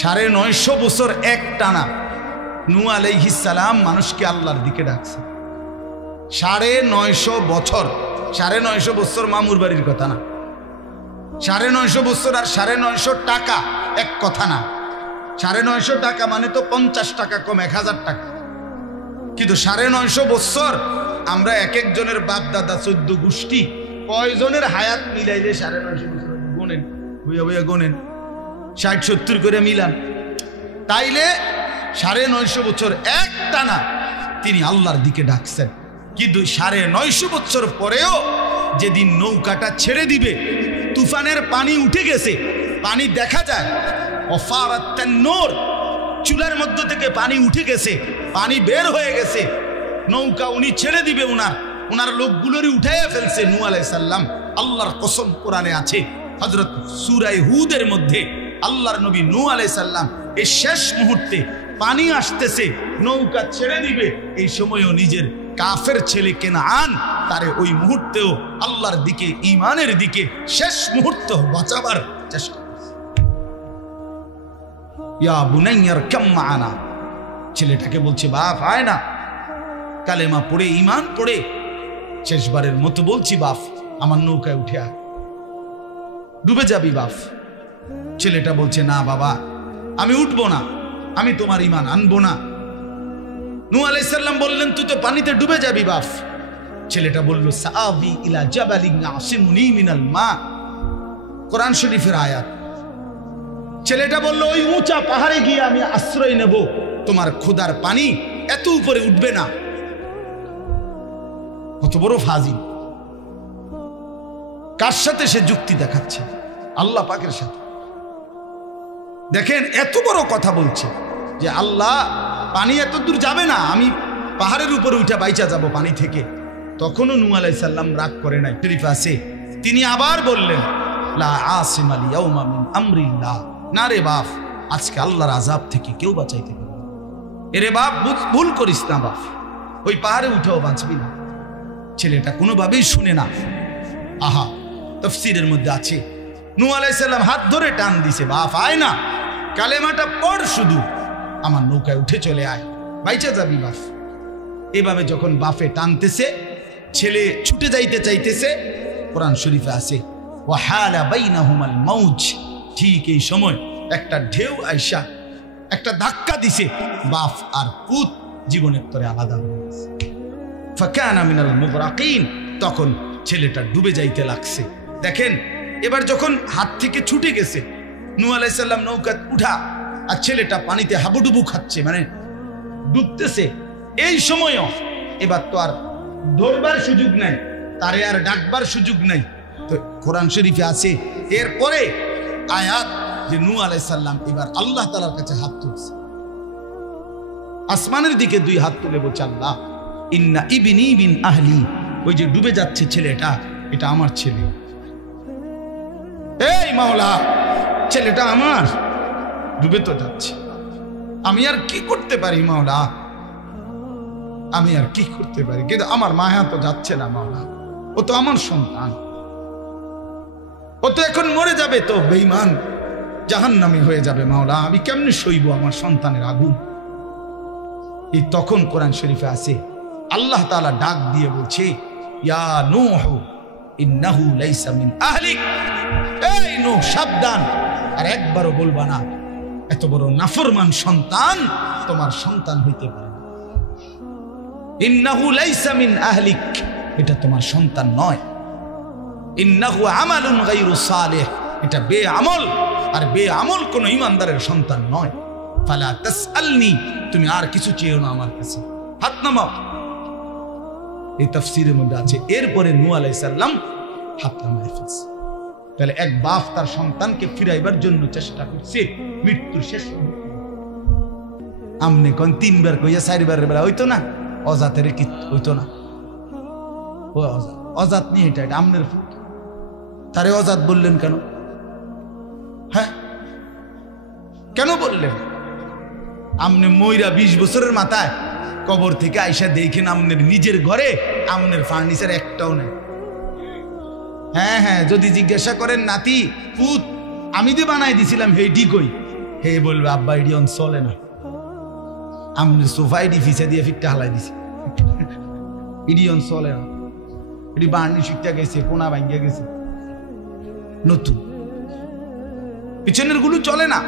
950 বছর এক টানা নূহ আলাইহিস সালাম মানুষকে আল্লাহর দিকে ডাকছে। 950 বছর, 950 বছর মামুর বাড়ির কথা না। 950 বছর আর 950 টাকা এক কথা না। 950 টাকা মানে তো 50 টাকা কম, 1000 টাকা। কিন্তু 950 বছর আমরা এক একজনের বাপ দাদা 14 গোষ্ঠী কয়জনের হায়াত মিলাইলে 950 বছর গুনেন, হইয়া হইয়া গুনেন, 60-70 করে মিলান, তাইলে 950 বছর এক টানা তিনি আল্লাহর দিকে ডাকছেন। কিন্তু 950 বছর পরেও যেদিন নৌকাটা ছেড়ে দিবে, তুফানের পানি উঠে গেছে, পানি দেখা যায়, অফারাত্তান নূর, চুলার মধ্য থেকে পানি উঠে গেছে, পানি বের হয়ে গেছে, নৌকা উনি ছেড়ে দিবে, উনার লোকগুলোরই উঠাইয়া ফেলছে নূহ আলাইহিস সালাম। আল্লাহর কসম কোরআনে আছে, হযরত সূরা হুদের মধ্যে আল্লাহর নবী নূহ আলাইহিস সালাম এই শেষ মুহূর্তে পানি আসতেছে, নৌকা ছেড়ে দিবে, এই সময়ও নিজের কাফের ছেলে কেনান তারে ওই মুহূর্তেও আল্লাহর দিকে, ঈমানের দিকে শেষ মুহূর্ত বাঁচাবার চেষ্টা করছে। ইয়া বুনাইয়া রকাম মা'ানা, ছেলেটাকে বলছে বাপ আয় না, কালেমা পড়ে ঈমান পড়ে শেষবারের মতো বলছি বাপ আমার নৌকায় উঠে আয়, ডুবে যাবি বাপ। ছেলেটা বলছে না বাবা আমি উঠবো না, আমি তোমার ঈমান আনবো না। নূহ আলাইহিস সালাম বললেন তুই তো পানিতে ডুবে যাবি বাপ। ছেলেটা বলল সাআবি ইলা জাবালিন ইয়াসিমুনি মিনাল মা, কোরআন শরীফের আয়াত। ছেলেটা বলল ওই উঁচা পাহাড়ে গিয়ে আমি আশ্রয় নেব, তোমার খোদার পানি এত উপরে উঠবে না। কত বড় ফাজিল! কার সাথে সে যুক্তি দেখাচ্ছে? আল্লাহ পাকের সাথে। দেখেন এত বড় কথা বলছে যে আল্লাহ পানি এত দূর যাবে না, আমি পাহাড়ের উপরে উঠে বাইচা যাব পানি থেকে। তখনও নূহ আলাইহিস সালাম রাগ করে নাই, শরীফ আছে, তিনি আবার বললেন লা আসিমাল ইয়াউমা মিন আমরিল্লাহ, না রে বাপ আজকে আল্লাহর আযাব থেকে কেউ বাঁচাইতে পারবে না। এরে বাপ ভুল করিস না বাপ, ওই পাহাড়ে উঠেও বাঁচবি না। ছেলেটা কোনোভাবেই শুনে না। আহা, তাফসীরের মধ্যে আছে নূহ আলাইহিস সালাম হাত ধরে টান দিছে, বাপ আয় না, কালেমাটা পড়, শুধু আমার নৌকায় উঠে চলে আয়, বাইচা যাবি বাপ। এভাবে যখন বাপে টানতেছে, ছেলে ছুটে যাইতে চাইতেছে, কোরআন শরীফে আছে ওয়াহালা বাইনাহুমাল মাউজ, ঠিক এই সময় একটা ঢেউ আইসা একটা ধাক্কা দিছে, বাপ আর পুত জীবনের তরে আলাদা হয়ে গেছে। ফাকানা মিনাল মুগরাকিন, তখন ছেলেটা ডুবে যাইতে লাগছে। দেখেন এবার যখন হাত থেকে ছুটে গেছে, নূহ আলাইহিস সালাম নৌকা উঠা আর ছেলেটা পানিতে হাবুডুবু খাচ্ছে, মানে ডুবতেছে। এই সময়ও এবার তো আর ধরবার সুযোগ নাই, তারে আর ডাকবার সুযোগ নাই। তো কোরআন শরীফে আছে এরপরে আয়াত যে নূহ আলাইহিস সালাম এবার আল্লাহ তাআলার কাছে হাত তুলছে, আসমানের দিকে 2 হাত তুলে বলছে আল্লাহ ইন্না ইবনি বিন আহলি, ওই যে ডুবে যাচ্ছে ছেলেটা, এটা আমার ছেলে। এই মাওলা, ছেলেটা আমার, ডুবে তো যাচ্ছে, আমি আর কি করতে পারি মাওলা, আমি আর কি করতে পারি? কিন্তু আমার মায়া তো যাচ্ছে না মাওলা, ও তো আমার সন্তান, ও তো এখন মরে যাবে, তো বেঈমান জাহান্নামী হয়ে যাবে মাওলা, আমি কেমনে সইব আমার সন্তানের আগুন? এই তখন কোরআন শরীফে আছে আল্লাহ তাআলা ডাক দিয়ে বলছে ইয়া নূহ ইন্নাহু লাইসা মিন আহলিক, এই নূহ সাবধান, আর একবারও বলবা না এত বড় নাফরমান সন্তান তোমার সন্তান হইতে পারে না। ইন্নাহু লাইসা মিন আহলিক, এটা তোমার সন্তান নয়। ইন্নাহু আমালুন গায়রু সালিহ, এটা বেআমল, আর বেআমল কোন ঈমানদারের সন্তান নয়। ফালা তাসআলনি, তুমি আর কিছু চেয়েও না আমার কাছে, হাত নামাও। এই তাফসীরের মধ্যে আছে এরপরে নূহ আলাইহিস সালাম হাত নামায় ফেলছে। তাহলে এক বাপ তার সন্তানকে ফিরাইবার জন্য চেষ্টা করছে, মৃত্যুর শেষ আমনে কোন 3 বার কইয়া 4 বার বেলা হইতো না, অজাতের কি হইতো না? ও অজাত নিয়ে এটা আমনের ফুট, তারে অজাত বললেন কেন? হ্যাঁ কেন বললেন? আমনে মইরা 20 বছরের মাথায় কবর থেকে আইসা দেখেন আমনের নিজের ঘরে আমনের ফার্নিচার একটাও নেই। হ্যাঁ হ্যাঁ, যদি জিজ্ঞাসা করেন নাতি পুত আমি যে বানাই দিছিলাম হেইটি কই, হে বলবে আব্বা ইডিয়ন চলে না, আমি সোফাইডি ফিসে দিয়ে ফিটটা হালাই দিছি, ইডিয়ন চলে না, এটি বার্নি শিখতে গেছে, কোনা ভাঙ্গিয়া গেছে, নতুন পিছনের গুলো চলে না।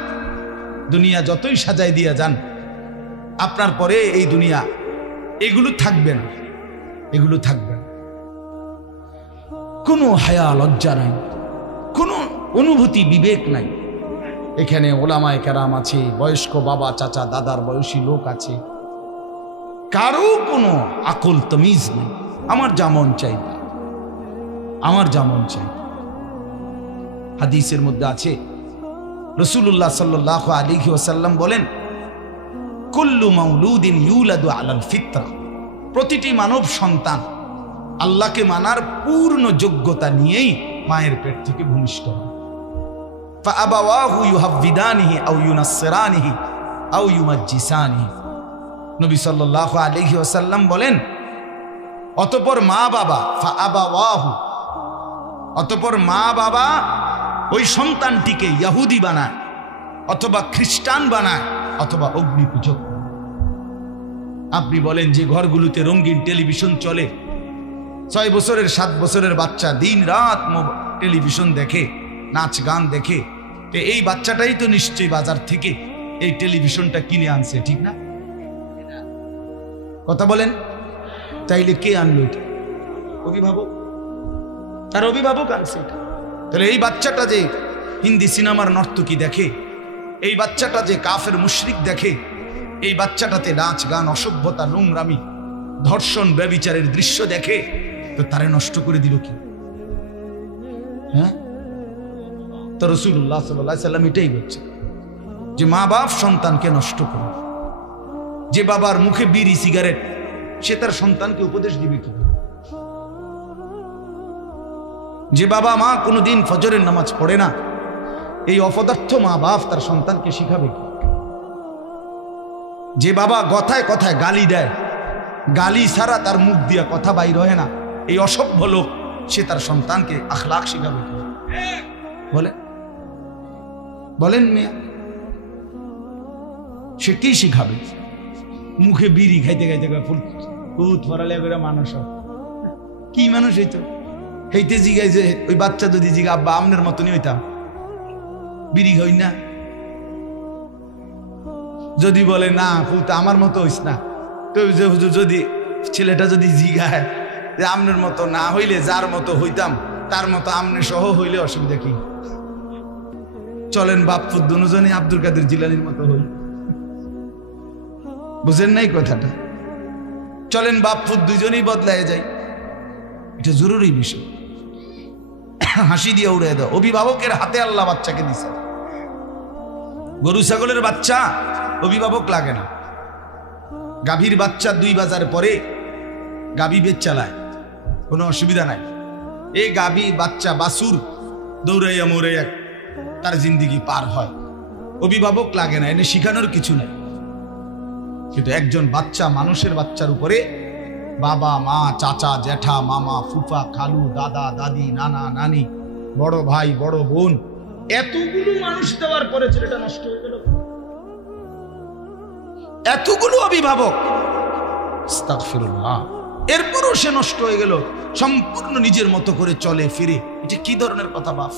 দুনিয়া যতই সাজাই দিয়া যান, আপনার পরে এই দুনিয়া এগুলো থাকবে না, এগুলো থাকবে না। কোনো হায়া লজ্জা নাই, কোনো অনুভূতি বিবেক নাই। এখানে ওলামায়ে কেরাম আছে, বয়স্ক বাবা চাচা দাদার বয়সী লোক আছে, কারো কোনো আকল তমিজ নেই। আমার যেমন চাই, আমার যেমন চাই। হাদিসের মধ্যে আছে, রাসূলুল্লাহ সাল্লাল্লাহু আলাইহি ওয়াসাল্লাম বলেন, কুল্লু মাউলুদিন ইউলাদু আলাল ফিতরা, প্রতিটি মানব সন্তান আল্লাহকে মানার পূর্ণ যোগ্যতা নিয়েই মায়ের পেট থেকে ভূমিষ্ঠ হয়। ফাআবাওয়াহু ইউহাব্বিদানিহি আও ইউনাসসিরানিহি আও ইউমাজ্জিসানিহি। নবী সাল্লাল্লাহু আলাইহি ওয়াসাল্লাম বলেন, অতঃপর মা বাবা, ফাআবাওয়াহু, অতঃপর মা বাবা ওই সন্তানটিকে ইহুদি বানায়, অথবা খ্রিস্টান বানায়, অথবা অগ্নিপূজক। আপনি বলেন যে ঘরগুলোতে রঙিন টেলিভিশন চলে, 6 বছরের 7 বছরের বাচ্চা দিন রাত টেলিভিশন দেখে, নাচ গান দেখে, তো এই বাচ্চাটাই তো নিশ্চয়ই বাজার থেকে এই টেলিভিশনটা কিনে আনছে, ঠিক না? কথা বলেন। তাইলে কে আনলো এটা? অভিভাবক, তার অভিভাবক আনছে এটা। তাহলে এই বাচ্চাটা যে হিন্দি সিনেমার নর্তকী দেখে, এই বাচ্চাটা যে কাফের মুশরিক দেখে, এই বাচ্চাটাতে নাচ গান, অসভ্যতা, নোংরামি, ধর্ষণ, ব্যভিচারের দৃশ্য দেখে, তো তারে নষ্ট করে দিল কি? হ্যাঁ, তো রাসূলুল্লাহ সাল্লাল্লাহু আলাইহি সাল্লাম এটাই বলছে যে মা বাপ সন্তানকে নষ্ট করে। যে বাবার মুখে বিড়ি সিগারেট, সে তার সন্তানকে উপদেশ দিবে কি? যে বাবা মা কোনোদিন ফজরের নামাজ পড়ে না, এই অপদার্থ মা বাপ তার সন্তানকে শিখাবে কি? যে বাবা কথায় কথায় গালি দেয়, গালি ছাড়া তার মুখ দিয়া কথা বাইর হয় না, এই অসভ্য লোক, সে তার সন্তানকে আখলাক শিখাবে কি? বলে বলেন মিয়া, সে কি শিখাবে? মুখে বিড়ি খাইতে খাইতে ফুট ফরালে করে মানুষ কি মানুষ হইতো? হেইতে জিগাই যে ওই বাচ্চা যদি জিগা আব্বা আমনের মতনই হইতাম, বিড়ি হই না, যদি বলে না ফুট আমার মতো হইস না, তো যদি ছেলেটা যদি জিগায় যে আমনের মতো না হইলে যার মতো হইতাম তার মতো আমনে সহ হইলে অসুবিধা কি? চলেন বাপপুত দুজনই আব্দুল কাদের জিলানীর মতো হই। বুঝেন নাই কথাটা? চলেন বাপপুত দুজনেই বদলায় যাই, এটা জরুরি বিষয়। হাসি দিয়ে উড়ে দাও। অভিভাবকের হাতে আল্লাহ বাচ্চাকে দিছে। গরু ছাগলের বাচ্চা অভিভাবক লাগে না। গাভীর বাচ্চা 2 বাজার পরে গাভী বেচ চালায়, কোনো অসুবিধা নাই। এই গাভী বাচ্চা বাছুর দৌড়াইয়া মরাইয়া তার জিন্দিগি পার হয়, অভিভাবক লাগে না, এনে শিখানোর কিছু নাই। কিন্তু একজন বাচ্চা, মানুষের বাচ্চার উপরে বাবা মা, চাচা জ্যাঠা, মামা ফুফা, খালু, দাদা দাদি, নানা নানি, বড় ভাই বড় বোন, এতগুলো মানুষ দেওয়ার পরে ছেলেটা নষ্ট হয়ে গেল। এতগুলো অভিভাবক, আস্তাগফিরুল্লাহ, এরপরও সে নষ্ট হয়ে গেল, সম্পূর্ণ নিজের মতো করে চলে ফিরে। এটা কি ধরনের কথা বাপ?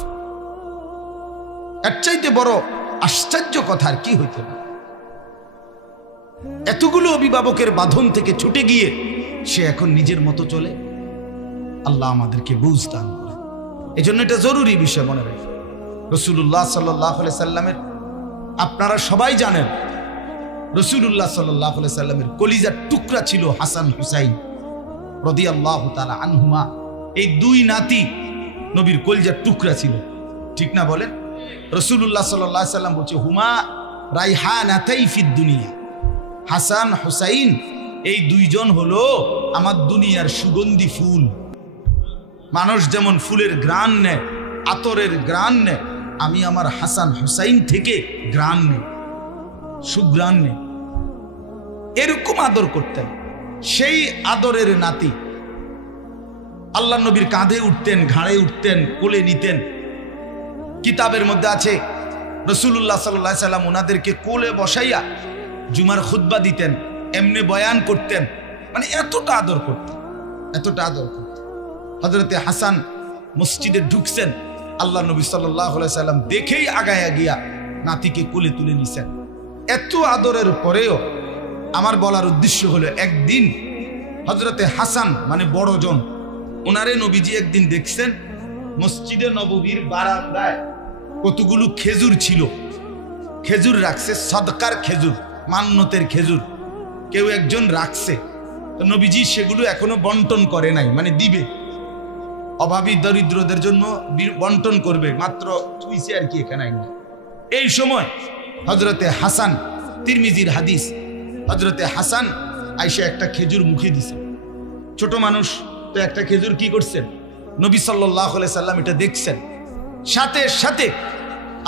এর চাইতে বড় আশ্চর্য কথা আর কি হইতে পারে? এতগুলো অভিভাবকের বাঁধন থেকে ছুটে গিয়ে সে এখন নিজের মতো চলে। আল্লাহ আমাদেরকে বুঝ দান করে। এই জন্য এটা জরুরি বিষয় মনে রাখবেন। রাসূলুল্লাহ সাল্লাল্লাহু আলাইহি সাল্লামের, আপনারা সবাই জানেন, রাসূলুল্লাহ সাল্লাল্লাহু আলাইহি সাল্লামের কলিজার টুকরা ছিল হাসান হুসাইন রাদিয়াল্লাহু তাআলা আনহুমা। এই 2 নাতি নবীর কলিজার টুকরা ছিল, ঠিক না বলেন? রাসূলুল্লাহ সাল্লাল্লাহু আলাইহি সাল্লাম বলছে, হুমা রাইহানাতাই ফিদ দুনিয়া। হাসান হুসাইন এই 2 জন হলো আমার দুনিয়ার সুগন্ধি ফুল। মানুষ যেমন ফুলের ঘ্রাণ নেয়, আতরের ঘ্রাণ নেয়, আমি আমার হাসান হুসাইন থেকে ঘ্রাণ নেই, সুঘ্রাণ নেই। এরকম আদর করতেন। সেই আদরের নাতি আল্লাহ নবীর কাঁধে উঠতেন, ঘাড়ে উঠতেন, কোলে নিতেন। কিতাবের মধ্যে আছে রাসূলুল্লাহ সাল্লাল্লাহু আলাইহি সাল্লাম ওনাদেরকে কোলে বসাইয়া জুমার খুতবা দিতেন, এমনি বয়ান করতেন, মানে এতটা আদর করতেন, এতটা আদর করতেন। হযরতে হাসান মসজিদে ঢুকছেন, আল্লাহ নবী সাল্লাল্লাহু আলাইহি সাল্লাম দেখেই আগায়া গিয়া নাতিকে কোলে তুলে নিছেন। এত আদরের পরেও আমার বলার উদ্দেশ্য হলো, একদিন হযরতে হাসান মানে বড়জন, ওনারে নবীজি একদিন দেখছেন মসজিদে নববীর বারান্দায় কতগুলো খেজুর ছিল, খেজুর রাখছে, সদকার খেজুর, মান্নতের খেজুর কেউ একজন রাখছে। তো নবীজি সেগুলো এখনো বন্টন করে নাই, মানে দিবে, অভাবী দরিদ্রদের জন্য বন্টন করবে, মাত্র চুইছে আর কি, এখানে আইন। এই সময় হযরতে হাসান, তিরমিজির হাদিস, হযরতে হাসান আইসা একটা খেজুর মুখে দিছে। ছোট মানুষ তো একটা খেজুর কি করছেন, নবী সাল্লাল্লাহু আলাইহি সাল্লাম এটা দেখছেন। সাথে সাথে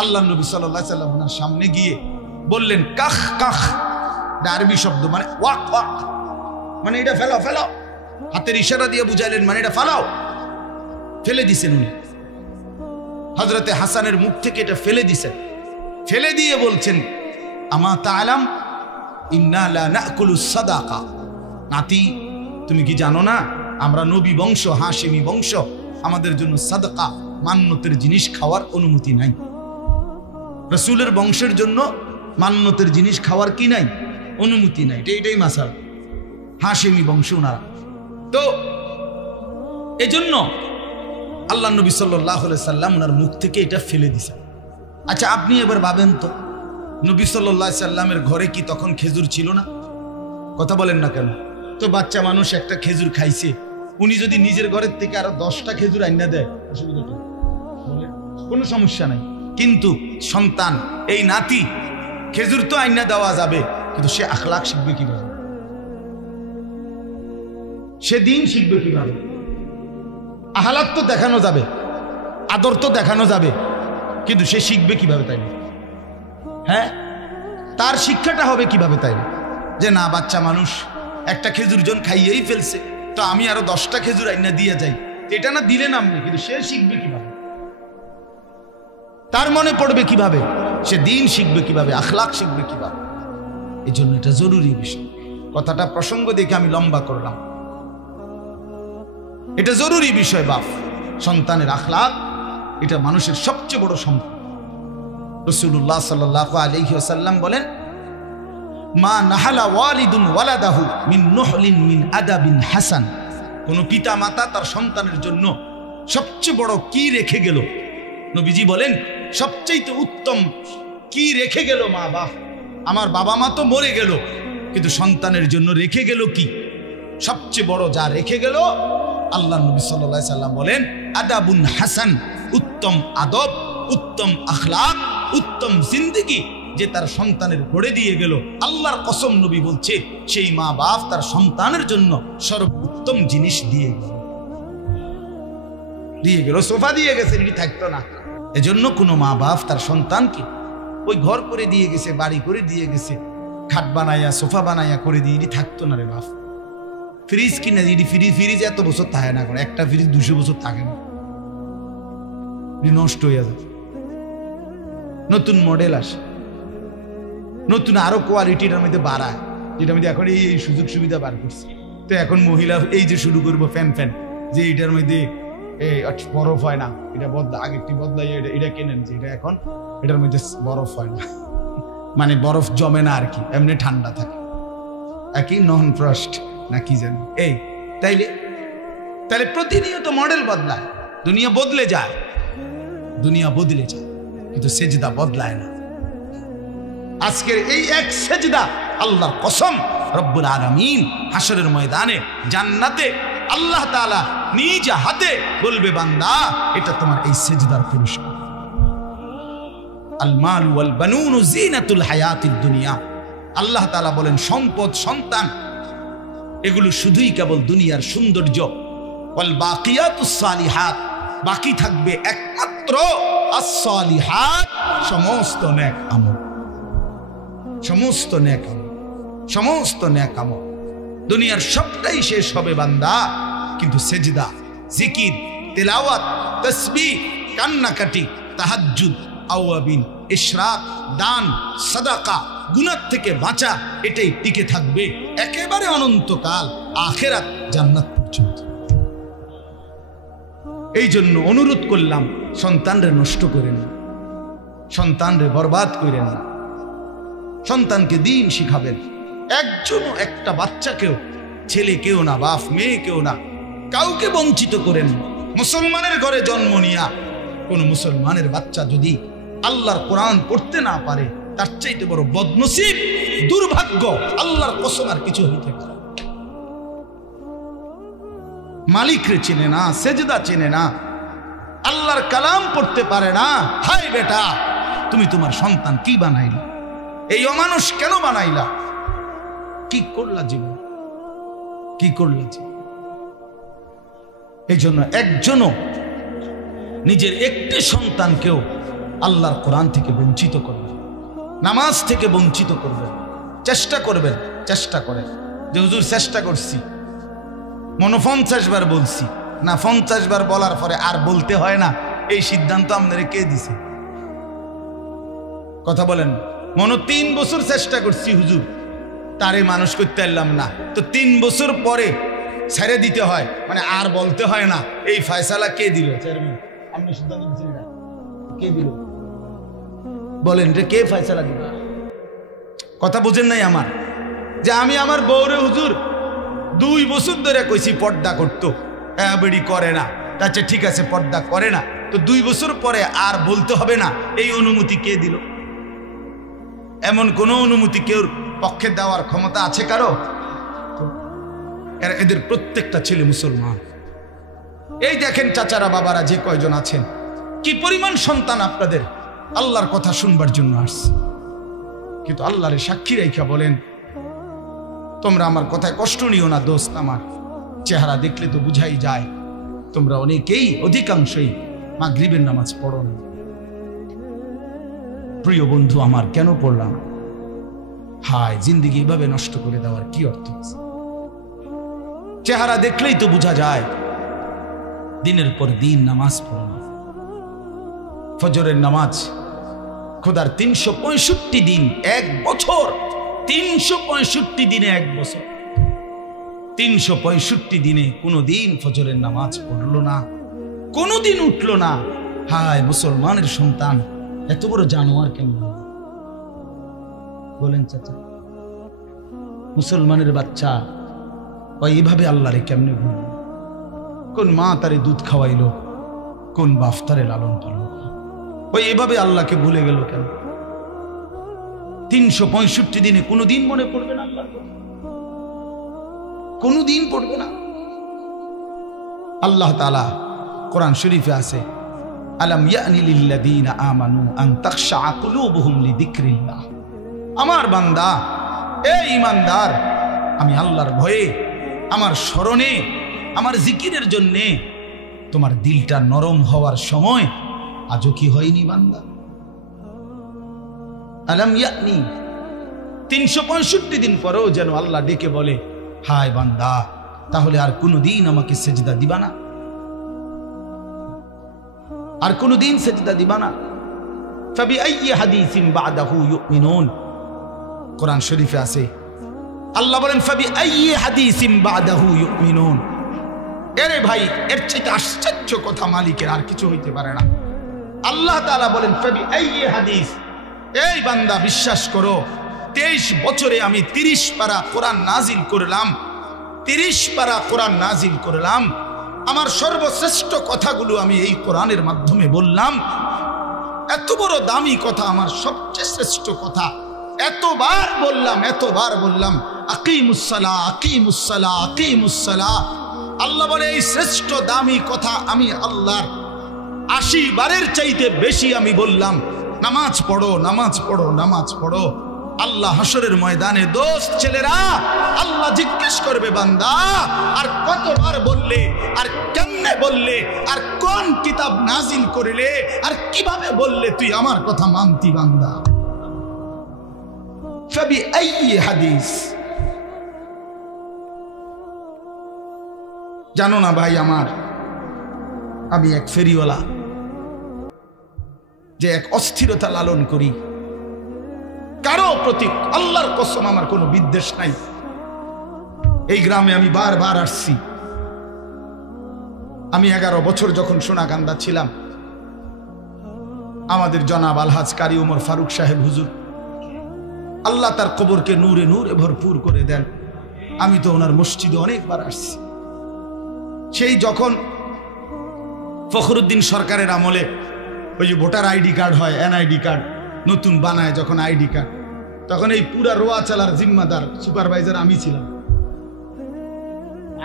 আল্লাহ নবী সাল্লাল্লাহু আলাইহি সাল্লাম ওনার সামনে গিয়ে বললেন কাখ কাখ, আরবি শব্দ, মানে ওয়াক ওয়াক, মানে এটা ফেলাও ফেলাও, হাতের ইশারা দিয়ে বুঝাইলেন মানে এটা ফেলাও। ফেলে দিছেন উনি, হযরতে হাসানের মুখ থেকে এটা ফেলে দিছেন। ফেলে দিয়ে বলছেন আমা তাআলাম ইন্না লা নাকুলুস সাদাকা, নাতি তুমি কি জানো না আমরা নবী বংশ, হাশেমি বংশ, আমাদের জন্য সাদকা মান্নতের জিনিস খাওয়ার অনুমতি নাই। রাসূলের বংশের জন্য মান্নতের জিনিস খাওয়ার কি নাই, অনুমতি নাই। এটাই মাসাল, হাশেমি বংশ ওনারা। তো এজন্য আল্লাহ নবী সাল্লাল্লাহু আলাইহি সাল্লাম ওনার মুখ থেকে এটা ফেলে দিছেন। আচ্ছা আপনি এবার ভাবেন তো, নবী সাল্লাল্লাহু আলাইহি সাল্লামের ঘরে কি তখন খেজুর ছিল না? কথা বলেন না কেন? তো বাচ্চা মানুষ একটা খেজুর খাইছে, উনি যদি নিজের ঘরের থেকে আরো 10টা খেজুর আইনা দেয়, অসুবিধা কি? কোনো সমস্যা নাই। কিন্তু সন্তান, এই নাতি, খেজুর তো আইনা দেওয়া যাবে, কিন্তু সে আখলাক শিখবে কিভাবে? সে দিন শিখবে কিভাবে? আহলাক তো দেখানো যাবে, আদর তো দেখানো যাবে, কিন্তু সে শিখবে কিভাবে? তাই হ্যাঁ, তার শিক্ষাটা হবে কিভাবে? তাই যে না, বাচ্চা মানুষ একটা খেজুর জন খাইয়েই ফেলছে, তো আমি আরো 10টা খেজুর আইনা দিয়ে যাই, এটা না দিলে নামবে, কিন্তু সে শিখবে কিভাবে? তার মনে পড়বে কিভাবে? সে দিন শিখবে কিভাবে? আখলাক শিখবে কিভাবে? এই জন্য এটা জরুরি বিষয়। কথাটা প্রসঙ্গ দেখে আমি লম্বা করলাম, এটা জরুরি বিষয়। বাপ সন্তানের আখলাক এটা মানুষের সবচেয়ে বড় সম্পদ। রাসূলুল্লাহ সাল্লাল্লাহু আলাইহি ওয়াসাল্লাম বলেন মা নাহালা ওয়ালিদুন ওয়ালাদাহু মিন নুহলিন মিন আদাবিন হাসান, কোন পিতা মাতা তার সন্তানের জন্য সবচেয়ে বড় কি রেখে গেল, নবীজি বলেন সবচেয়ে উত্তম কি রেখে গেল মা বাপ। আমার বাবা মা তো মরে গেল, কিন্তু সন্তানের জন্য রেখে গেল কি? সবচেয়ে বড় যা রেখে গেল, আল্লাহ নবী সাল্লাল্লাহু আলাইহি সাল্লাম বলেন আদাবুন হাসান, উত্তম আদব, উত্তম আখলাক, উত্তম জিন্দেগি যে তার সন্তানের গড়ে দিয়ে গেল। আল্লাহর কসম নবী বলছে সেই মা বাপ তার সন্তানের জন্য সর্বোত্তম জিনিস দিয়ে গেল, সোফা দিয়ে গেছে, এটি থাকতো না। এজন্য কোনো মা বাপ তার সন্তানকে ওই ঘর করে দিয়ে গেছে, বাড়ি করে দিয়ে গেছে, খাট বানাইয়া সোফা বানাইয়া করে দিয়ে, এটি থাকতো না রে বাপ। ফ্রিজ কিনে দিই, ফ্রিজ এত বছর থাকে না, করে একটা ফ্রিজ 200 বছর থাকে না, নষ্ট হয়ে যায়। নতুন মডেল আসে, নতুন আরো কোয়ালিটির মধ্যে বাড়ায়, যেটার মধ্যে এখন এই সুযোগ সুবিধা বার করছে। তো এখন মহিলা এই যে শুরু করবো ফ্যান যে এটার মধ্যে বরফ হয় না, এটা আগেরটি বদলাই, এটা কেনেন যে এটা এখন এটার মধ্যে বরফ হয় না, মানে বরফ জমে না আর কি, এমনি ঠান্ডা থাকে, একই নন ফ্রস্ট না কি জানি। তাইলে প্রতিনিয়ত মডেল বদলায়, দুনিয়া বদলে যায়, কিন্তু সেজদা বদলায় না। আজকের এই এক সেজদা, আল্লাহর কসম রব্বুল আলামিন হাশরের ময়দানে জান্নাতে আল্লাহ তাআলা নিজ হাতে বলবে বান্দা এটা তোমার এই সেজদার পুরস্কার। আল মাল ওয়াল বানুন জিনাতুল হায়াতিদ দুনিয়া, আল্লাহ তাআলা বলেন সম্পদ সন্তান এগুলো শুধুই কেবল দুনিয়ার সৌন্দর্য। ওয়াল বাকিয়াতুস সালিহাত, বাকি থাকবে একমাত্র আস-সালিহাত, সমস্ত নেক আমল, সমস্ত নেক আমল। দুনিয়ার সবটাই শেষ হবে বান্দা, কিন্তু সেজদা, জিকির, তেলাওয়াত, তাসবিহ, কান্নাকাটি, তাহাজ্জুদ, আওয়াবিন, ইশরাক, দান, সাদাকা, গুনাহ থেকে বাঁচা, এটাই টিকে থাকবে একেবারে অনন্তকাল, আখিরাত জান্নাত পর্যন্ত। এই জন্য অনুরোধ করলাম, সন্তানরে নষ্ট করেন না, সন্তানরে বরবাদ করেন না, সন্তানকে দিন শিখাবেন। একজনও একটা বাচ্চাকেও, ছেলে কেউ না, বাপ মেয়ে কেউ না, কাউকে বঞ্চিত করেন। মুসলমানের ঘরে জন্ম নিয়া কোন মুসলমানের বাচ্চা যদি আল্লাহর কোরআন পড়তে না পারে, তার চাইতে বড় বদনসিব, দুর্ভাগ্য আল্লাহর কসম আর কিছু হইতে পারে। মালিকরে চেনে না, সেজদা চেনে না, আল্লাহর কালাম পড়তে পারে না। হায় বেটা, তুমি তোমার সন্তান কি বানাইলা? এই অমানুষ কেন বানাইলা? কি করলা জীবন, কি করলা জীবন? এই জন্য একজনও নিজের একটি সন্তানকেও আল্লাহর কোরআন থেকে বঞ্চিত করবে, নামাজ থেকে বঞ্চিত করবে। চেষ্টা করবেন, চেষ্টা করেন যে হুজুর চেষ্টা করছি, মনে 50 বার বলছি না, 50 বার বলার পরে আর বলতে হয় না, এই সিদ্ধান্ত আপনারা কে দিছে? কথা বলেন। মনে 3 বছর চেষ্টা করছি হুজুর, তারে মানুষ করতে পারলাম না, তো 3 বছর পরে ছেড়ে দিতে হয়, মানে আর বলতে হয় না, এই ফয়সালা কে দিল? চেয়ারম্যান আপনি সিদ্ধান্ত দিচ্ছেন, না কে দিল? বলেন রে, কে ফয়সালা দিল? কথা বুঝেন নাই আমার? যে আমি আমার বউরে হুজুর 2 বছর ধরে কইছি পর্দা করতো, বেড়ি করে না, আচ্ছা ঠিক আছে পর্দা করে না, তো 2 বছর পরে আর বলতে হবে না, এই অনুমতি কে দিল? এমন কোন অনুমতি কেউ পক্ষে দেওয়ার ক্ষমতা আছে কারো? এদের প্রত্যেকটা ছেলে মুসলমান। এই দেখেন চাচারা, বাবারা যে কয়জন আছেন, কি পরিমাণ সন্তান আপনাদের আল্লাহর কথা শুনবার জন্য আসছে, কিন্তু আল্লাহরে সাক্ষী রেখা বলেন, তোমরা আমার কথায় কষ্ট নিও না দোস্ত আমার, চেহারা দেখলে তো বুঝাই যায় তোমরা অনেকেই, অধিকাংশই মাগরিবের নামাজ পড়ো না। প্রিয় বন্ধু আমার, কেন পড়লাম? হায়, জিন্দেগি এভাবে নষ্ট করে দেওয়ার কি অর্থ আছে? চেহারা দেখলেই তো বোঝা যায় দিনের পর দিন নামাজ পড়ো না। ফজরের নামাজ খোদার 365 দিন, 1 বছর, 365 দিনে 1 বছর, 365 দিনে কোনো দিন ফজরের নামাজ পড়লো না, কোনো দিন উঠলো না। হায়, মুসলমানের সন্তান এত বড় জানোয়ার কেমন? বলেন চাচা, মুসলমানের বাচ্চা এইভাবে আল্লাহরে কেমনে ভুল? কোন মা তারে দুধ খাওয়াইলো, কোন বাপ তারে লালন পালন, এভাবে আল্লাহকে ভুলে গেল কেন? 365 দিনে কোনোদিন মনে পড়বে না আল্লাহর কথা, কোনোদিন পড়বে না। আল্লাহ তাআলা কোরআন শরীফে আছে, আলাম ইয়ানি লিল্লাযীনা আমানু আন তাখশা কুলুবুহুম লিযিকরিল্লাহ। আমার বান্দা, এই ঈমানদার, আমি আল্লাহর ভয়ে, আমার স্মরণে, আমার জিকিরের জন্য তোমার দিলটা নরম হওয়ার সময় আজও কি হয়নি বান্দা? আলাম ইয়ানি, 365 দিন পরেও যেন আল্লাহ ডেকে বলে, হায় বান্দা, তাহলে আর কোনদিন আমাকে সেজদা দিবা না? আর কোনদিন সেজদা দিবা না? ফাবিআইয়ি হাদিসিন বাদাহু ইউমিনুন। কোরআন শরীফে আছে, আল্লাহ বলেন ফাবিআইয়ি হাদিসিন বাদাহু ইউমিনুন। এরে ভাই, এর চেয়ে আশ্চর্য কথা মালিকের আর কিছু হইতে পারে না। আল্লাহ তাআলা বলেন ফাবিআইয়ি হাদিস, এই বান্দা বিশ্বাস করো, 23 বছরে আমি 30 পারা কোরআন নাজিল করলাম, 30 পারা কোরআন নাজিল করলাম। আমার সর্বশ্রেষ্ঠ কথাগুলো আমি এই কোরআনের মাধ্যমে বললাম। এত বড় দামি কথা, আমার সবচেয়ে শ্রেষ্ঠ কথা, এতবার বললাম, এতবার বললাম, আকিমুস সালাহ, আকিমুস সালাহ, আকিমুস সালাহ। আল্লাহ বলে, এই শ্রেষ্ঠ দামি কথা আমি আল্লাহর 80 বারের চাইতে বেশি আমি বললাম, নামাজ পড়ো, নামাজ পড়ো, নামাজ পড়ো। আল্লাহ হাসরের ময়দানে, দোস্ত ছেলেরা, আল্লাহ জিজ্ঞেস করবে, বান্দা আর কতবার বললে, আর কেমনে বললে, আর কোন কিতাব নাজিল করিলে, আর কিভাবে বললে তুই আমার কথা মানতি বান্দা? ফাবিআইয়ি হাদিস। জানো না ভাই আমার, আমি এক ফেরিওয়ালা, যে এক অস্থিরতা লালন করি, কারো প্রতি আল্লাহর কসম আমার কোনো বিদ্বেষ নাই। এই গ্রামে আমি বারবার আসছি। আমি 11 বছর যখন সোনাকান্দা ছিলাম, আমাদের জনাব আলহাজ কারি উমর ফারুক সাহেব হুজুর, আল্লাহ তার কবরকে নূরে নূরে ভরপুর করে দেন। আমি তো ওনার মসজিদে অনেকবার আসছি। সেই যখন ফখরুদ্দিন সরকারের আমলে ওই যে ভোটার আইডি কার্ড হয়, এনআইডি কার্ড নতুন বানায় যখন আইডি কার্ড, তখন এই পুরা রোয়া চালার জিম্মাদার সুপারভাইজার আমি ছিলাম।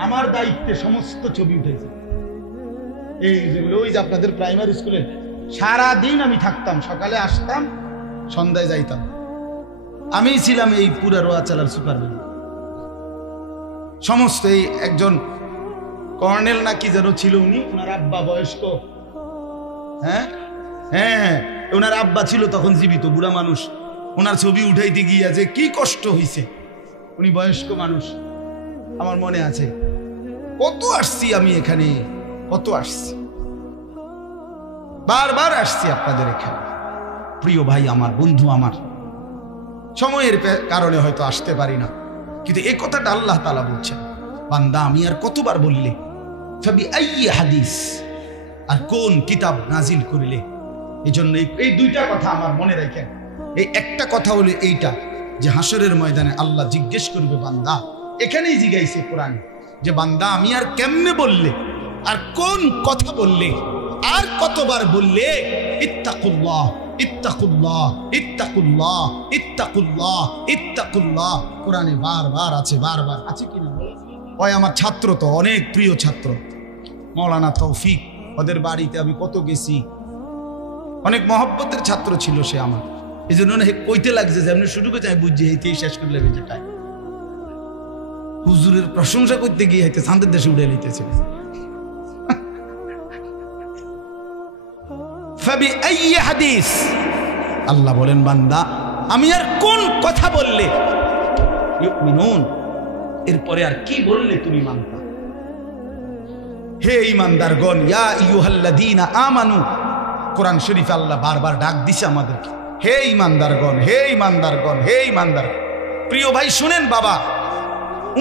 আমার দায়িত্বে সমস্ত ছবি উঠেছে। এই যেগুলো ওই যে আপনাদের প্রাইমারি স্কুলে সারাদিন আমি থাকতাম, সকালে আসতাম, সন্ধ্যায় যাইতাম। আমি ছিলাম এই পুরা রোয়া চালার সুপারভাইজার। সমস্ত এই একজন কর্নেল না কি যেন ছিল উনি, ওনার আব্বা বয়স্ক, হ্যাঁ হ্যাঁ ওনার আব্বা ছিল তখন জীবিত, বুড়া মানুষ। ওনার ছবি উঠাইতে গিয়া যে কি কষ্ট হইছে, উনি বয়স্ক মানুষ, আমার মনে আছে। কত আসছি আমি এখানে, কত আসছি, বারবার আসছি আপনাদের এখানে। প্রিয় ভাই আমার, বন্ধু আমার, সময়ের কারণে হয়তো আসতে পারি না, কিন্তু এই কথাটা আল্লাহ তাআলা বলছেন, বান্দা আমি আর কতবার বললে, ফাবি আইয়ি হাদিস, আর কোন কিতাব নাজিল করিলে। এই জন্য এই দুইটা কথা আমার মনে রাখেন। এই একটা কথা হলো এইটা যে হাসরের ময়দানে আল্লাহ জিজ্ঞেস করবে বান্দা, এখানেই জিজ্ঞাইছে কোরআনে যে বান্দা আমি আর কেমনে বললে, আর কোন কথা বললে, আর কতবার বললে ইত্তাকুল্লাহ ইত্তাকুল্লাহ ইত্তাকুল্লাহ ইত্তাকুল্লাহ ইত্তাকুল্লাহ। কোরআনে বারবার আছে, বারবার আছে কিনা? ওই আমার ছাত্র তো অনেক প্রিয় ছাত্র মাওলানা তৌফিক, ওদের বাড়িতে আমি কত গেছি, অনেক মহব্বতের ছাত্র ছিল সে আমার। এই জন্য কইতে লাগছে যে আপনি শুরু করতে আমি বুঝছি এইতেই শেষ করলে বেজেটাই হুজুরের প্রশংসা করতে গিয়ে হয়তো চাঁদের দেশে উড়ে নিতেছে। হাদিস আল্লাহ বলেন বান্দা আমি আর কোন কথা বললে, এরপরে আর কি বললে তুমি মানতা। হে ঈমানদারগণ, ইয়া আইয়ুহাল্লাযীনা আমানু, কোরআন শরীফে আল্লাহ বারবার ডাক দিছে আমাদেরকে, হে ঈমানদারগণ, হে ঈমানদারগণ, হে ঈমানদার। প্রিয় ভাই শুনেন বাবা,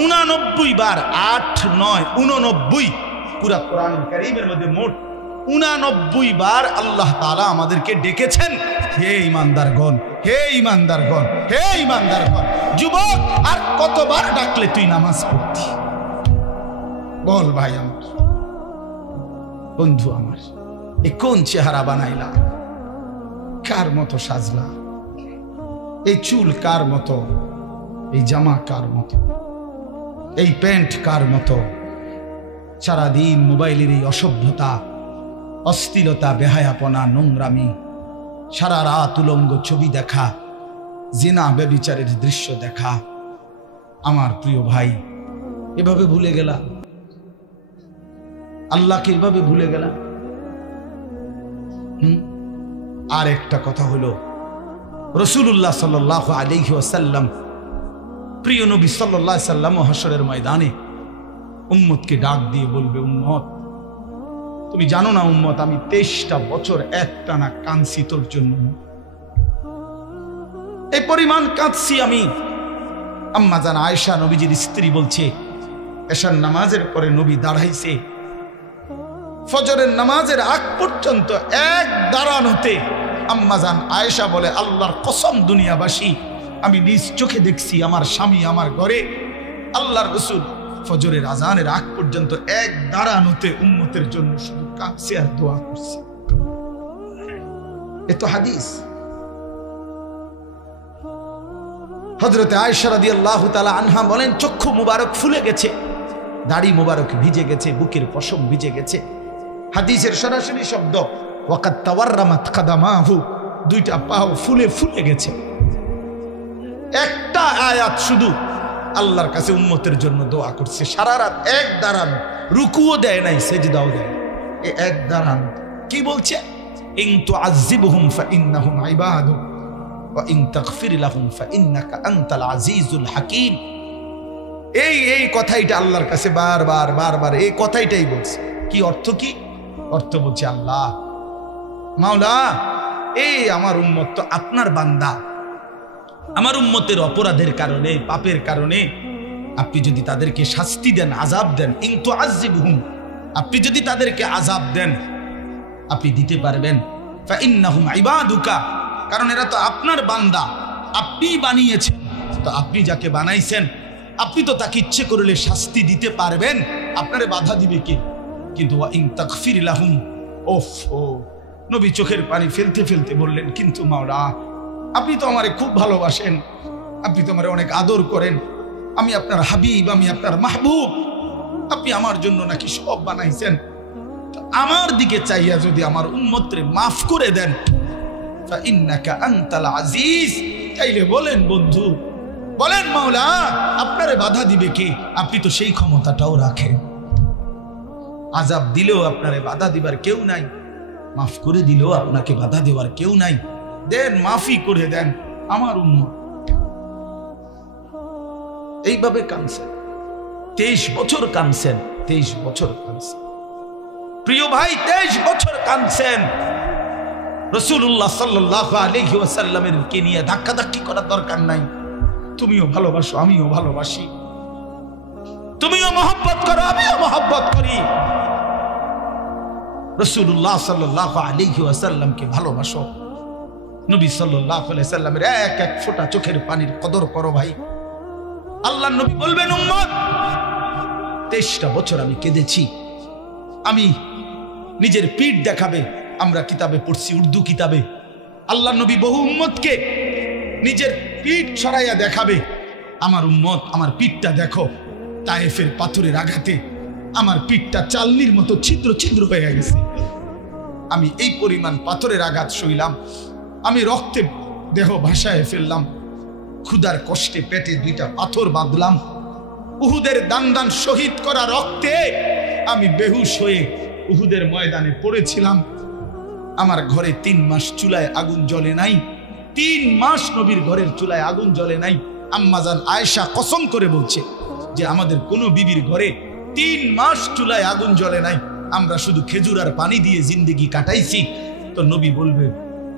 89 বার, 8, 9, 89 পুরা কোরআন কারীমের মধ্যে মোট 89 বার আল্লাহ তাআলা আমাদেরকে ডেকেছেন, হে ঈমানদারগণ, হে ঈমানদারগণ, হে ঈমানদারগণ। যুবক আর কতবার ডাকলে তুই নামাজ পড়তি? বল ভাই আমার, বন্ধু আমার, এ কোন চেহারা বানাইলা, কার মতো সাজলা, এই চুল কার মতো, এই জামা কার মতো, এই প্যান্ট কার মতো। সারাদিন মোবাইলের এই অসভ্যতা, অশ্লীলতা, বেহায়াপনা, নোংরামি, সারা রাত উলঙ্গ ছবি দেখা, জিনা ব্যভিচারের দৃশ্য দেখা। আমার প্রিয় ভাই, এভাবে ভুলে গেলা আল্লাহকে, এভাবে ভুলে গেলা। আর একটা কথা হলো, রাসূলুল্লাহ সাল্লাল্লাহু আলাইহি ওয়াসাল্লাম, প্রিয় নবী সাল্লাল্লাহু আলাইহি ওয়াসাল্লাম হাশরের ময়দানে উম্মতকে ডাক দিয়ে বলবে, উম্মত তুমি জানো না উম্মত, আমি 23টা বছর একটানা কাঁদছি তোর জন্য, এই পরিমাণ কাঁদছি আমি। আম্মা জান আয়েশা নবীজির স্ত্রী বলছে, এশার নামাজের পরে নবী দাঁড়াইছে, ফজরের নামাজের আগ পর্যন্ত এক দাঁড়ানোতে আম্মা জান আয়েশা বলে, আল্লাহর কসম দুনিয়াবাসী, আমি নিজ চোখে দেখছি আমার স্বামী আমার ঘরে আল্লাহর রাসূল ফজরের আজানের আগ পর্যন্ত এক দাঁড়ানোতে উম্মতের জন্য শুধু কাঁদছে আর দোয়া করছে। এ তো হাদিস। হযরতে আয়েশা রাদিয়াল্লাহু তাআলা আনহা বলেন, চক্ষু মুবারক ফুলে গেছে, দাড়ি মুবারক ভিজে গেছে, বুকের পশম ভিজে গেছে। হাদিসের সরাসরি শব্দ, ওয়াকাদ তাওয়াররামাত কাদামাহু, দুইটা পাও ফুলে ফুলে গেছে। একটা আয়াত শুধু আল্লাহর কাছে উম্মতের জন্য দোয়া করছে, সারা রাত এক দাঁড়ানো, রুকুও দেয় নাই, সেজদাও দেয়, এই এক দাঁড়ানো। কি বলছে? ইন তুআযিবহুম ফাইন্নাহুম ইবাদুক ওয়া ইন তাগফির লাহুম ফাইন্নাকা আনতাল আজিজুল হাকীম। এই কথাইটা আল্লাহর কাছে বারবার বারবার এই কথাইটাই বলছে। কি অর্থ? কি অর্থ? বলছে, আল্লাহ মাওলা এই আমার উম্মত তো আপনার বান্দা, আমার উম্মতের অপরাধের কারণে, পাপের কারণে আপনি যদি তাদেরকে শাস্তি দেন, আযাব দেন, ইন তুআযিবহুম, আপনি যদি তাদেরকে আযাব দেন, আপনি দিতে পারবেন। ফাইন্নাহুম ইবাদুকা, কারণ এরা তো আপনার বান্দা, আপনি বানিয়েছেন, তো আপনি যাকে বানাইছেন আপনি তো তাকে ইচ্ছে করলে শাস্তি দিতে পারবেন, আপনারে বাধা দিবে কে? কিন্তু ওয়া ইন তাগফির লাহুম, ওফ, নবী চোখের পানি ফেলতে ফেলতে বললেন, কিন্তু মাওলা আপনি তো আমারে খুব ভালোবাসেন, আপনি তো আমারে অনেক আদর করেন, আমি আপনার হাবিব, আমি আপনার মাহবুব, আপনি আমার জন্য নাকি সব বানাইছেন, আমার দিকে চাইয়া যদি আমার উম্মতরে মাফ করে দেন, ফাইন্নাকা আনতাল আজিজ, তাইলে বলেন বন্ধু, বলেন মাওলা আপনারে বাধা দিবে কে? আপনি তো সেই ক্ষমতাটাও রাখেন, আযাব দিলেও আপনারে বাধা দিবার কেউ নাই, মাফ করে দিলেও আপনাকে বাধা দেওয়ার কেউ নাই, দেন, মাফি করে দেন আমার উম্মত। এইভাবে কাঁদছেন 23 বছর, কাঁদছেন 23 বছর কাঁদছেন, প্রিয় ভাই 23 বছর কাঁদছেন। রাসূলুল্লাহ সাল্লাল্লাহু আলাইহি ওয়াসাল্লামের কে নিয়ে ধাক্কাধাক্কি করার দরকার নাই, তুমিও ভালোবাসো, আমিও ভালোবাসি, তুমিও মহব্বত করো, আমিও মহব্বত করি, রাসূলুল্লাহ সাল্লাল্লাহু আলাইহি ওয়াসাল্লামকে ভালোবাসো, নবী সাল্লাল্লাহু আলাইহি সাল্লামের এক এক ফোঁটা চোখের পানির কদর করো ভাই। আল্লাহর নবী বলবেন, উম্মত 23টা বছর আমি কেঁদেছি, আমি নিজের পিঠ দেখাবে, আমরা কিতাবে পড়ছি, উর্দু কিতাবে আল্লাহর নবী বহু উম্মতকে নিজের পিঠ ছড়াইয়া দেখাবে, আমার উম্মত আমার পিঠটা দেখো, তায়েফের পাথরের আঘাতে আমার পিঠটা চালনির মতো ছিদ্র ছিদ্র হয়ে গেছে, আমি এই পরিমাণ পাথরের আঘাত সইলাম, আমি রক্তে দেহ ভাসায় ফেললাম, ক্ষুধার কষ্টে পেটে 2টা পাথর বাঁধলাম, উহুদের দান দান শহীদ করা রক্তে আমি বেহুশ হয়ে উহুদের ময়দানে পড়েছিলাম, আমার ঘরে 3 মাস চুলায় আগুন জ্বলে নাই, 3 মাস নবীর ঘরের চুলায় আগুন জ্বলে নাই। আম্মাজান আয়েশা কসম করে বলছে যে আমাদের কোনো বিবির ঘরে 3 মাস চুলায় আগুন জ্বলে নাই, আমরা শুধু খেজুর আর পানি দিয়ে জিন্দেগি কাটাইছি। তো নবী বলবে,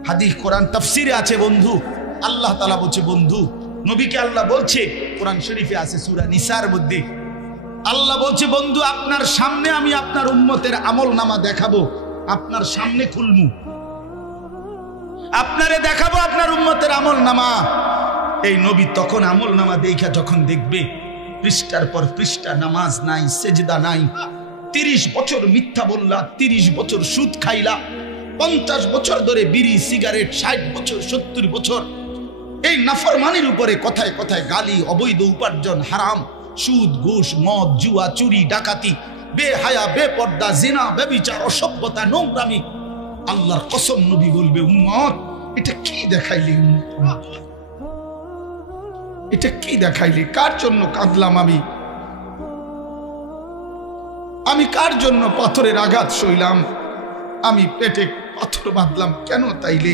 হাদিস কোরআন তাফসিরে আছে বন্ধু, আল্লাহ তাআলা বলছে, বন্ধু নবীকে আল্লাহ বলছে, কোরআন শরীফে আছে সূরা নিসার মধ্যে আল্লাহ বলছে, বন্ধু আপনার সামনে আমি আপনার উম্মতের আমলনামা দেখাবো, আপনার সামনে খুলমু, আপনারে দেখাবো আপনার উম্মতের আমলনামা। এই নবী তখন আমলনামা দেখা যখন দেখবে পৃষ্ঠার পর পৃষ্ঠা নামাজ নাই, সেজদা নাই, 30 বছর মিথ্যা বললা, 30 বছর সুদ খাইলা, 50 বছর ধরে বিড়ি সিগারেট, 60 বছর 70 বছর এই নাফরমানির উপরে কথায় কথায় গালি, অবৈধ উপার্জন, হারাম, সুদ, ঘুষ, মদ, জুয়া, চুরি, ডাকাতি, বেহায়া, বেপর্দা, জিনা, ব্যভিচার, অসভ্যতা, নোংরামি। আল্লাহর কসম নবী বলবে, উম্মত এটা কি দেখাইলি, এটা কি দেখাইলি, কার জন্য কাঁদলাম আমি কার জন্য পাথরের আঘাত সইলাম, আমি পেটে পাথর বাঁধলাম কেন? তাইলে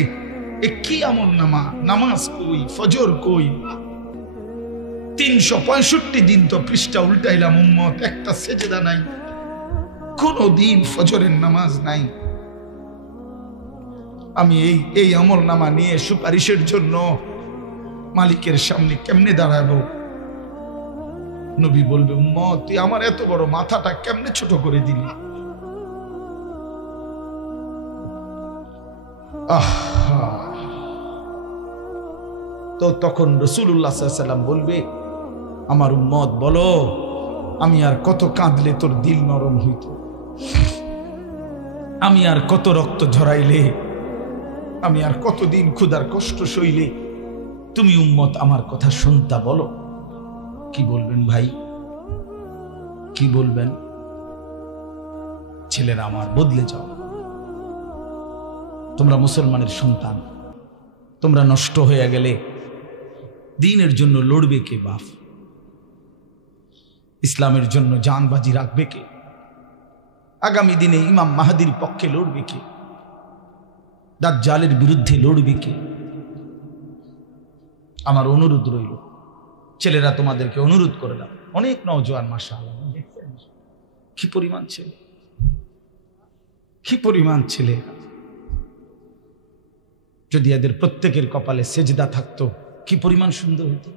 এ কি আমলনামা? নামাজ কই, ফজর কই, 365 দিন তো পৃষ্ঠা উল্টাইলাম উম্মত, একটা সেজদা নাই, কোনো দিন ফজরের নামাজ নাই। আমি এই আমলনামা নিয়ে সুপারিশের জন্য মালিকের সামনে কেমনে দাঁড়াবো? নবী বলবে, উম্মত তুই আমার এত বড় মাথাটা কেমনে ছোট করে দিলি? তো তখন রাসূলুল্লাহ সাল্লাল্লাহু আলাইহি ওয়াসাল্লাম বলবে, আমার উম্মত বলো, আমি আর কত কাঁদলে তোর দিল নরম হইত, আমি আর কত রক্ত ঝরাইলে, আমি আর কতদিন ক্ষুধার কষ্ট সইলে তুমি উম্মত আমার কথা শুনতা? বলো কি বলবেন ভাই, কি বলবেন? ছেলেরা আমার, বদলে যাও, তোমরা মুসলমানের সন্তান, তোমরা নষ্ট হয়ে গেলে দ্বীনের জন্য লড়বে কে বাপ? ইসলামের জন্য জানবাজি রাখবে কে? আগামী দিনে ইমাম মাহদির পক্ষে লড়বে কে? দাজ্জালের বিরুদ্ধে লড়বে কে? আমার অনুরোধ রইল, ছেলেরা তোমাদেরকে অনুরোধ করলাম, অনেক নওজোয়ান মাশাআল্লাহ, কি পরিমাণ ছেলে, কি পরিমাণ ছেলে, যদি এদের প্রত্যেকের কপালে সেজদা থাকতো কি পরিমাণ সুন্দর হতো।